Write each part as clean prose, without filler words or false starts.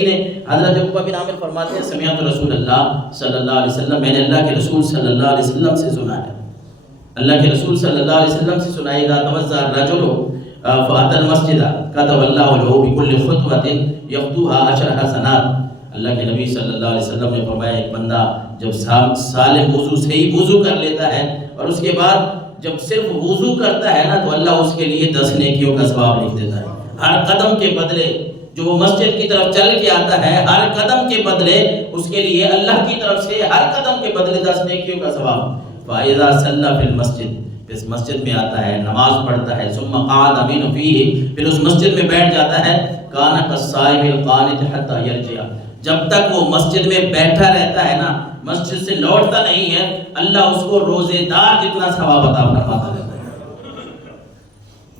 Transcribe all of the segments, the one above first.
نبی نے حضرت عقبہ بن عامر فرماتے ہیں سمعت رسول اللہ صلی اللہ علیہ وسلم، میں نے اللہ کے رسول صلی اللہ علیہ وسلم سے سنا ہے، اللہ کے رسول صلی اللہ علیہ وسلم سے سنا ہے اذا توضأ الرجل فأتى المسجد كتب الله له بكل خطوة يخطوها 10 حسنات۔ اللہ کے نبی صلی اللہ علیہ وسلم نے فرمایا ایک بندہ جب سالم وضو سے ہی وضو کر لیتا ہے اور اس کے بعد جب صرف وضو کرتا ہے نا تو اللہ اس کے لیے 10 نیکیوں کا ثواب لکھ دیتا ہے۔ ہر قدم کے بدلے جو وہ مسجد کی طرف چل کے آتا ہے، ہر قدم کے بدلے اس کے لیے اللہ کی طرف سے ہر قدم کے بدلے 10 نیکیوں کا ثواب۔ فَإِذَا صَلَّى فِي الْمَسْجِدِ، پھر اس مسجد میں آتا ہے، نماز پڑھتا ہے، ثُمَّ قَعَدَ مِنْهُ فِيهِ، پھر اس مسجد میں بیٹھ جاتا ہے، كَانَ كَالصَّائِمِ الْقَانِتِ حَتَّى يَرْجِعَ، جب تک وہ مسجد میں بیٹھا رہتا ہے نا، مسجد سے لوٹتا نہیں ہے، اللہ اس کو روزے دار جتنا ثواب عطا فرماتا رہتا ہے۔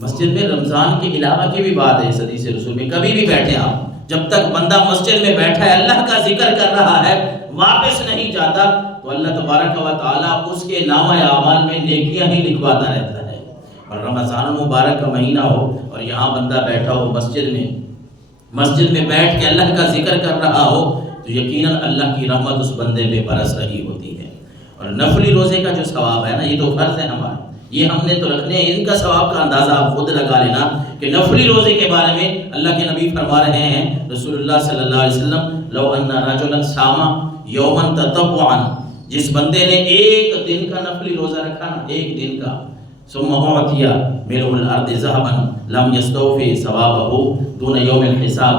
مسجد میں رمضان کے علاوہ کی بھی بات ہے اس حدیث رسول میں، کبھی بھی بیٹھے آپ، جب تک بندہ مسجد میں بیٹھا ہے اللہ کا ذکر کر رہا ہے واپس نہیں جاتا تو اللہ تبارک و تعالیٰ اس کے نامہ اعمال میں نیکیاں ہی لکھواتا رہتا ہے۔ اور رمضان المبارک کا مہینہ ہو اور یہاں بندہ بیٹھا ہو مسجد میں بیٹھ کے اللہ کا ذکر کر رہا ہو تو یقیناً اللہ کی رحمت اس بندے پہ برس رہی ہوتی ہے۔ اور نفلی روزے کا جو ثواب ہے نا، یہ تو فرض ہے ہمارا، یہ ہم نے تو رکھنے ہیں، ان کا ثواب کا اندازہ آپ خود لگا لینا کہ نفلی روزے کے بارے میں اللہ کے نبی فرما رہے ہیں رسول اللہ صلی اللہ علیہ وسلم لو ان رجلا صام یوما تطوعا، جس بندے نے ایک دن کا نفلی روزہ رکھا نا، ایک دن کا، ثم اعطی ملء الارض ذهبا لم يستوفي ثوابه دون يوم الحساب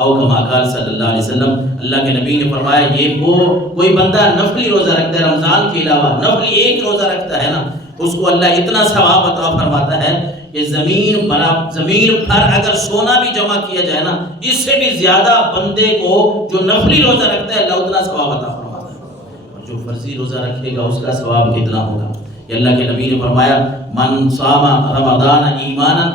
او کما قال صلی اللہ علیہ وسلم، اللہ کے نبی نے فرمایا یہ وہ کوئی بندہ نفلی روزہ رکھتا ہے رمضان کے علاوہ، نفلی ایک روزہ رکھتا ہے نا، اس کو اللہ اتنا ثواب عطا فرماتا ہے کہ زمین پر اگر سونا بھی جمع کیا جائے نا، اس سے بھی زیادہ بندے کو جو نفلی روزہ رکھتا ہے اللہ اتنا ثواب عطا فرماتا ہے۔ اور جو فرضی روزہ رکھے گا اس کا ثواب کتنا ہوگا؟ کہ اللہ کے نبی نے فرمایا من صام رمضان ایمانا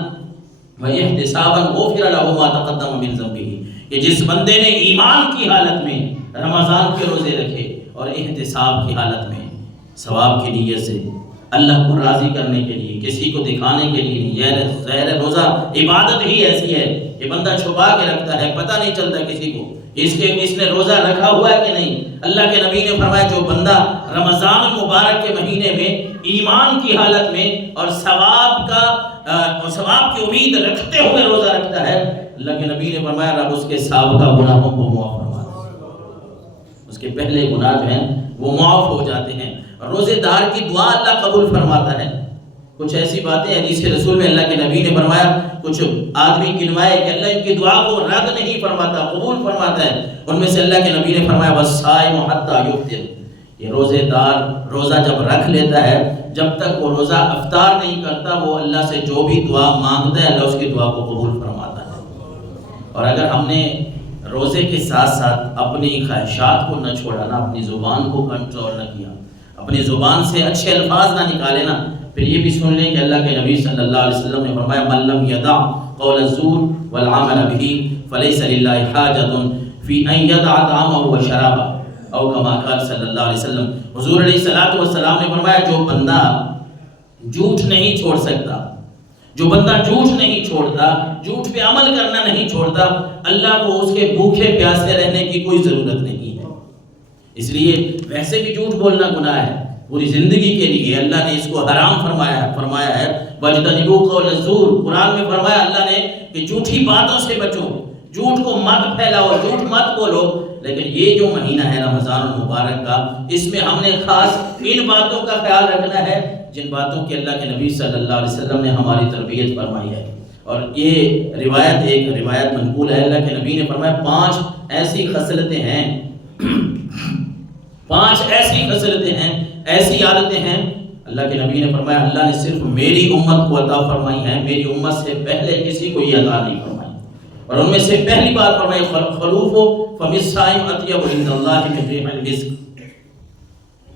واحتسابا غفر له ما تقدم من ذنبه، کہ جس بندے نے ایمان کی حالت میں رمضان کے روزے رکھے اور احتساب کی حالت میں ثواب کی نیت سے اللہ کو راضی کرنے کے لیے، کسی کو دکھانے کے لیے نہیں، یہ ظاہر روزہ عبادت ہی ایسی ہے کہ بندہ چھپا کے رکھتا ہے، پتہ نہیں چلتا کسی کو اس نے روزہ رکھا ہوا ہے کہ نہیں۔ اللہ کے نبی نے فرمایا جو بندہ رمضان المبارک کے مہینے میں ایمان کی حالت میں اور ثواب کی امید رکھتے ہوئے روزہ رکھتا ہے، اللہ کے نبی نے فرمایا رب اس کے سابقہ گناہوں کو معاف فرما دیتا ہے، اس کے پہلے گناہ جو ہیں وہ معاف ہو جاتے ہیں۔ روزے دار کی دعا اللہ قبول فرماتا ہے۔ کچھ ایسی باتیں حدیث رسول میں اللہ کے نبی نے فرمایا، کچھ آدمی گنوائے کہ اللہ ان کی دعا کو رد نہیں فرماتا، قبول فرماتا ہے، ان میں سے اللہ کے نبی نے فرمایا والصائم حتی یفطر، یہ روزے دار روزہ جب رکھ لیتا ہے جب تک وہ روزہ افطار نہیں کرتا وہ اللہ سے جو بھی دعا مانگتا ہے اللہ اس کی دعا کو قبول فرماتا ہے۔ اور اگر ہم نے روزے کے ساتھ ساتھ اپنی خواہشات کو نہ چھوڑا نا، اپنی زبان کو کنٹرول نہ کیا، اپنی زبان سے اچھے الفاظ نہ نکالے نا، پھر یہ بھی سن لیں کہ اللہ کے نبی صلی اللہ علیہ وسلم نے فرمایا من لم یدع قول الزور والعمل به فلیس للہ حاجۃ فی ان یدع طعامہ وشرابہ او کما قال صلی اللہ علیہ وسلم، حضور علیہ الصلوۃ والسلام نے فرمایا جو بندہ جھوٹ نہیں چھوڑ سکتا، جو بندہ جھوٹ نہیں چھوڑتا، جھوٹ پہ عمل کرنا نہیں چھوڑتا، اللہ کو اس کے بھوکے پیاسے رہنے کی کوئی ضرورت نہیں ہے۔ اس لیے ویسے بھی جھوٹ بولنا گناہ ہے، پوری زندگی کے لیے اللہ نے اس کو حرام فرمایا ہے وَاجْتَنِبُوا قَوْلَ الزُّورِ، قرآن میں فرمایا اللہ نے کہ جھوٹی باتوں سے بچو، جھوٹ کو مت پھیلاؤ، جھوٹ مت بولو۔ لیکن یہ جو مہینہ ہے رمضان المبارک کا، اس میں ہم نے خاص ان باتوں کا خیال رکھنا ہے جن باتوں کی اللہ کے نبی صلی اللہ علیہ وسلم نے ہماری تربیت فرمائی ہے۔ اور یہ ایک روایت منقول ہے، اللہ کے نبی نے فرمایا 5 ایسی خصلتیں ہیں، 5 ایسی خصلتیں ہیں، ایسی عادتیں ہیں، اللہ کے نبی نے فرمایا اللہ نے صرف میری امت کو عطا فرمائی ہیں، میری امت سے پہلے کسی کو یہ عطا نہیں فرمائی۔ اور ان میں سے پہلی بات فرمائی خلوف فم الصائم اطیب عند اللہ من ریح المسک،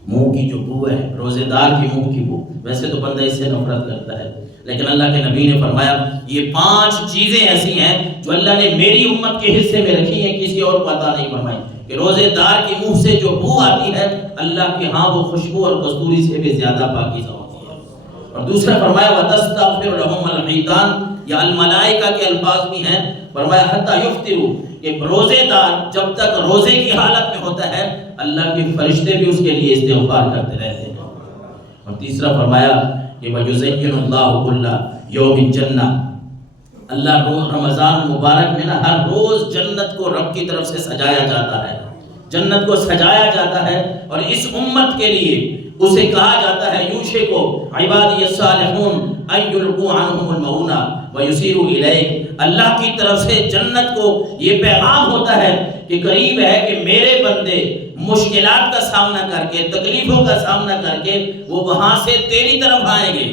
منہ کی جو بو ہے، روزے دار کی منہ کی بو، ویسے تو بندہ اس سے نفرت کرتا ہے، لیکن اللہ کے نبی نے فرمایا یہ 5 چیزیں ایسی ہیں جو اللہ نے میری امت کے حصے میں رکھی ہیں، کسی اور کو عطا نہیں فرمائی، کہ روزے دار کے منہ سے جو بو آتی ہے اللہ کے ہاں وہ خوشبو اور کستوری سے بھی زیادہ پاکیزہ ہوتی ہے۔ اور دوسرا فرمایا وَتَسْتَغْفِرُ لَهُمُ الْحِيطَانُ، یا الملائکہ کے الفاظ بھی ہیں، فرمایا حتیٰ یفطروا، کہ روزے دار جب تک روزے کی حالت میں ہوتا ہے اللہ کے فرشتے بھی اس کے لیے استغفار کرتے رہتے ہیں۔ اور تیسرا فرمایا کہ وَيُزَيِّنُ اللَّهُ كُلَّ يَوْمٍ جَنَّةً، اللہ روز رمضان مبارک میں نا ہر روز جنت کو رب کی طرف سے سجایا جاتا ہے، جنت کو سجایا جاتا ہے، اور اس امت کے لیے اسے کہا جاتا ہے یوشکو عبادی الصالحون ان یلقوا عنہم المعونہ ویسیروا الیک، اللہ کی طرف سے جنت کو یہ پیغام ہوتا ہے کہ قریب ہے کہ میرے بندے مشکلات کا سامنا کر کے، تکلیفوں کا سامنا کر کے وہ وہاں سے تیری طرف آئیں گے،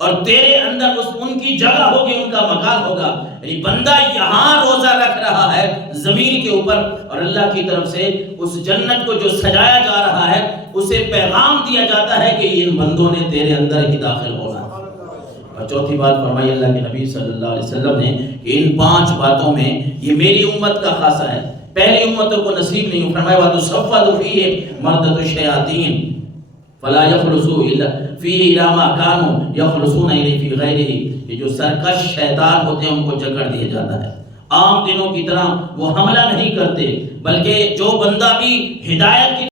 اور تیرے اندر ان کی جگہ ہوگی، ان کا مکان ہوگا۔ یعنی بندہ یہاں روزہ رکھ رہا ہے زمین کے اوپر، اور اللہ کی طرف سے اس جنت کو جو سجایا جا رہا ہے اسے پیغام دیا جاتا ہے کہ ان بندوں نے تیرے اندر ہی داخل ہونا ہے۔ اور چوتھی بات فرمائی اللہ کے نبی صلی اللہ علیہ وسلم نے کہ ان 5 باتوں میں یہ میری امت کا خاصہ ہے، پہلی امتوں کو نصیب نہیں۔ فرمایا وَتُصَفَّدُ فِيهِ مَرْدَةُ الشَّيَاطِينَ فلا يخلصوا الا فيه الى ما كانوا يخلصون اليه في غيره، یہ جو سرکش شیطان ہوتے ہیں ان کو جکڑ دیا جاتا ہے، عام دنوں کی طرح وہ حملہ نہیں کرتے، بلکہ جو بندہ بھی ہدایت کی